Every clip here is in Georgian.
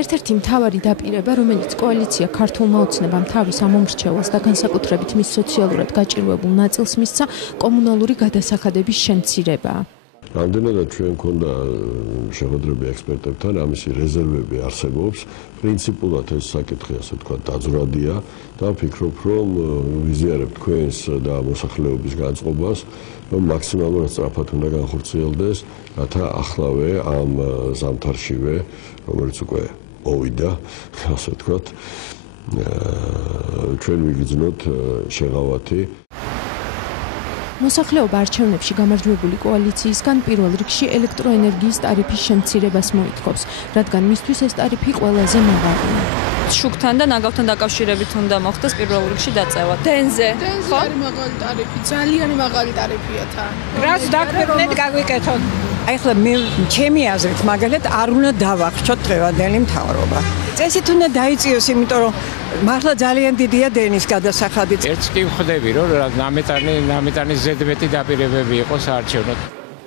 ერთ-ერთი მთავარი დაპირება, რომელიც კოალიცია ქართულმა ოცნებამ თავის ამომრჩეველს და განსაკუთრებით მის სოციალურად გაჭირვებულ ნაწილს მისცა, კომუნალური გადასახადების შემცირებაა. რამდენადაც ჩვენ გვქონდა შეხვედრები ექსპერტებთან, ამისი რეზერვები არსებობს. პრინციპულად ეს საკითხი, ასე ვთქვათ, დაძვრადია და ვფიქრობ, რომ ვიზიარებთ თქვენს და მოსახლეობის განწყობას, რომ მაქსიმალურად სწრაფად უნდა განხორციელდეს, რათა ახლავე ამ ზამთარშივე, რომელიც უკვე მოვიდა, ასე ვთქვათ, ჩვენ ვიგრძნოთ შეღავათი. მოსახლეობა არჩევნებში გამარჯვებული კოალიციისგან პირველ რიგში ელექტროენერგიის ტარიფის შემცირებას მოითხოვს, რადგან მისთვის ეს ტარიფი ყველაზე მაღალია. შუქთან და ნაგავთან დაკავშირებით უნდა მოხდეს პირველ რიგში დაწევა. დენზე არის მაღალი ტარიფი, ძალიან მაღალი ტარიფია თან. რას დაგვეკეთოთ, გაგვიკეთოთ. აი ხლა მე ჩემი აზრით მაგალითად არ უნდა დავახშოთ დღევანდელი მთავრობა. წესით უნდა დაიწიოს, იმიტომ რომ მართლა ძალიან დიდია დენის გადასახადი. ერთს კი ვხვდები, რომ ნამეტანის ზედმეტი დაპირებები იყოს საარჩევნოდ.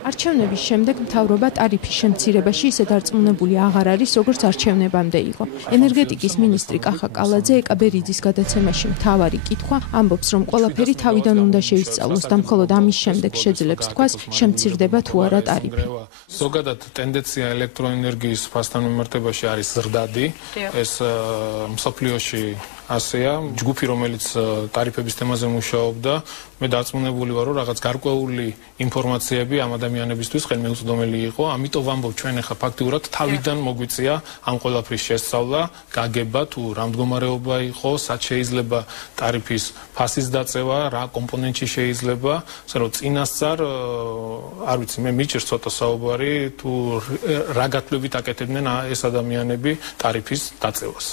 არჩევნების შემდეგ მთავრობა ტარიფის შემცირებაში ისე დარწმუნებული აღარ არის, როგორც არჩევნებამდე იყო. ენერგეტიკის მინისტრი კახა კალაძე ეკაბერიძის გადაცემაში მთავარი კითხვა ამბობს, რომ ყველაფერი თავიდან უნდა შეისწავლოს და მხოლოდ ამის შემდეგ შეძლებს თქვას, შემცირდება თუ არა ტარიფი. ზოგადად ტენდენცია ელექტროენერგიის ფასთან მიმართებაში არის ზრდადი. ეს მსოფლიოში ასეა, ჯგუფი, რომელიც ტარიფების თემაზე მუშაობდა, მე დარწმუნებული ვარ, რომ რაღაც გარკვეული ინფორმაციები ამ ადამიანებისთვის ხელმეუწვდომელი იყო, ამიტომ ვამბობ ჩვენ ახლა ფაქტიურად თავიდან მოგვიწია ამ ყველაფრის შესწავლა, გაგება თუ რა მდგომარეობა იყო, სად შეიძლება ტარიფის ფასის დაწევა, რა კომპონენტში შეიძლება, ასე რომ წინასწარ არ ვიცი, მე მიჭირს ცოტა საუბარი თუ რა გათვლებით აკეთებდნენ ეს ადამიანები ტარიფის დაწევას.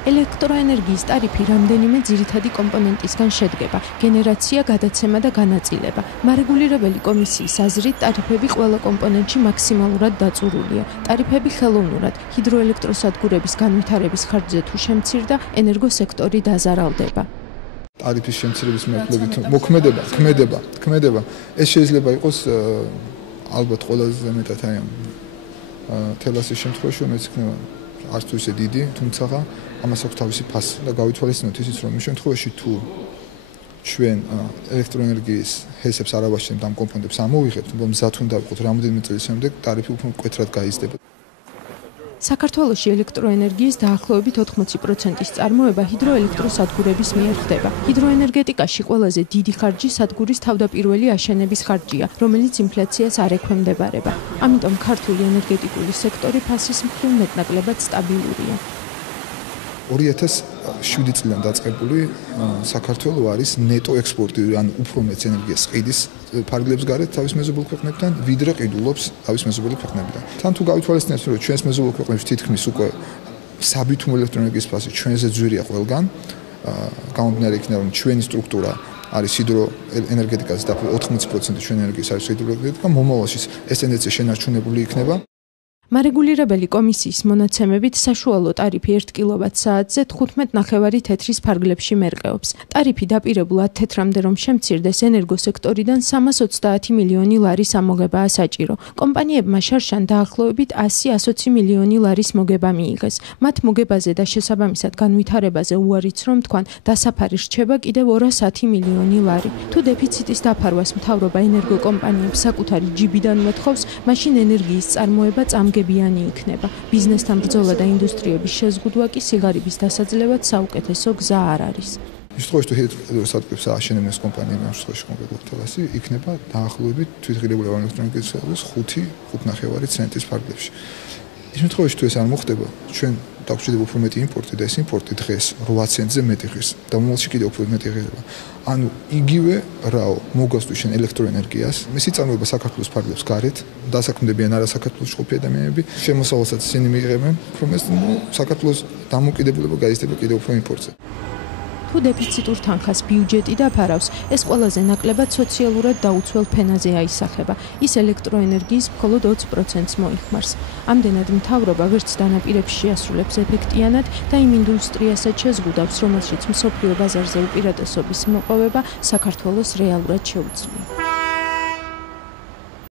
ელექტროენერგიის ტარიფი რამდენიმე ძირითადი კომპონენტისგან შედგება: გენერაცია, გადაცემა და განაწილება. მარეგულირებელი კომისიის აზრით, ტარიფები ყველა კომპონენტში მაქსიმალურად დაწურულია. ტარიფები ხელოვნურად ჰიდროელექტროსადგურების განვითარების ხარჯზე თუ შემცირდა, ენერგოსექტორი დაზარალდება. ტარიფის შემცირების მეთოდებით ქმედება. ეს შეიძლება იყოს ალბათ ყველაზე მეტად აი თელასის შემთხვევაში, რომელიც იქნება არც თუ ისე დიდი, თუმცა ამას აქვს თავისი ფასი და გავითვალისწინოთ ისიც, რომ იმ შემთხვევაში თუ ჩვენ ელექტროენერგიის ჰესებს არ ავაშენებთ ამ კომპონენტებს ამოვიღებთ, მზად უნდა ვიყოთ რამოდენიმე წლის შემდეგ ტარიფი უფრო მკვეთრად გაიზრდება. საქართველოში ელექტროენერგიის დაახლოებით 80%-ის წარმოება ჰიდროელექტროსადგურების მიერ ხდება. ჰიდროენერგეტიკაში ყველაზე დიდი ხარჯი სადგურის თავდაპირველი აშენების ხარჯია, რომელიც ინფლაციას არ ექვემდებარება. ამიტომ ქართული ენერგეტიკული სექტორი ფასის მხრივ მეტნაკლებად სტაბილურია. 2007 წლიდან დაწყებული საქართველო არის ნეტო ექსპორტიორი, ანუ უფრო მეც ენერგიას ყიდის ფარგლებს გარეთ თავის მეზობელ ქვეყნებთან, ვიდრე ყიდულობს თავის მეზობელი ქვეყნებიდან. თან თუ გავითვალისწინებთ, რომ ჩვენს მეზობელ ქვეყნებში თითქმის უკვე საბითუმო ელექტროენერგიის ფასი ჩვენზე ძვირია ყველგან, გამომდინარე იქნება, რომ ჩვენი სტრუქტურა არის ჰიდროენერგეტიკაზე და 80% ჩვენი ენერგიის არის ჰიდროენერგეტიკა, მომავალში ეს ტენდენცია შენარჩუნებული იქნება. მარეგულირებელი კომისიის მონაცემებით საშუალო ტარიფი 1 კილოვატ-საათზე 15.9 თეთრის ფარგლებში მერყეობს. ტარიფი დაპირებულ 10 თეთრამდე რომ შემცირდეს, ენერგოსექტორიდან 330 მილიონი ლარის ამოღებაა საჭირო. კომპანიებმა შარშან დაახლოებით 100-120 მილიონი ლარის მოგება მიიღეს. მათ მოგებაზე და შესაბამისად განვითარებაზე უარიც რომ თქვან, დასაფარი რჩება კიდევ 210 მილიონი ლარი. თუ დეფიციტის დაფარვას მთავრობა ენერგოკომპანიებს საკუთარი ჯიბიდან მოთხოვს, მაშინ ენერგიის წარმოება წამგებიანი იქნება. ბიზნესთან ბრძოლა და ინდუსტრიების შეზღუდვა კი სიღარიბის დასაძლევად საუკეთესო გზა არ არის. ის შემთხვევაში თუ ჰიდროელექტროსადგურებს აშენებენ კომპანიები, ამ შემთხვევაში კონკრეტულად თელასი, იქნება დაახლოებით თვითღირებული ელექტროენერგიის 5.9 ცენტის ფარგლებში. ის შემთხვევაში თუ ეს არ მოხდება, ჩვენ დაგვჭირდება უფრო მეტი იმპორტი და ეს იმპორტი დღეს 8 ცენტზე მეტი ღირს და მომავალში კიდევ უფრო მეტი ღირება. ანუ იგივე რაო მოგასწრებს შენ ელექტროენერგიას, მისი წარმოება საქართველოს ფარგლებს გარეთ, დასაქმდებიან არასაკმაყოფილოს ყოფილი ადამიანები, შემოსავალსაც ისინი მიიღებენ, რომ ეს საქართველოს დამოკიდებულება გაიზრდება კიდევ უფრო იმპორტზე. თუ დეფიციტურ თანხას ბიუჯეტი დაფარავს, ეს ყველაზე ნაკლებად სოციალურად დაუცველ ფენაზე აისახება. ის ელექტროენერგიის მხოლოდ 20%-ს მოიხმარს. ამდენად მთავრობა ვერც დანაპირებში შეასრულებს ეფექტიანად და იმ ინდუსტრიასაც შეზღუდავს, რომელშიც მსოფლიო ბაზარზე უპირატესობის მოპოვება საქართველოს რეალურად შეუძლია.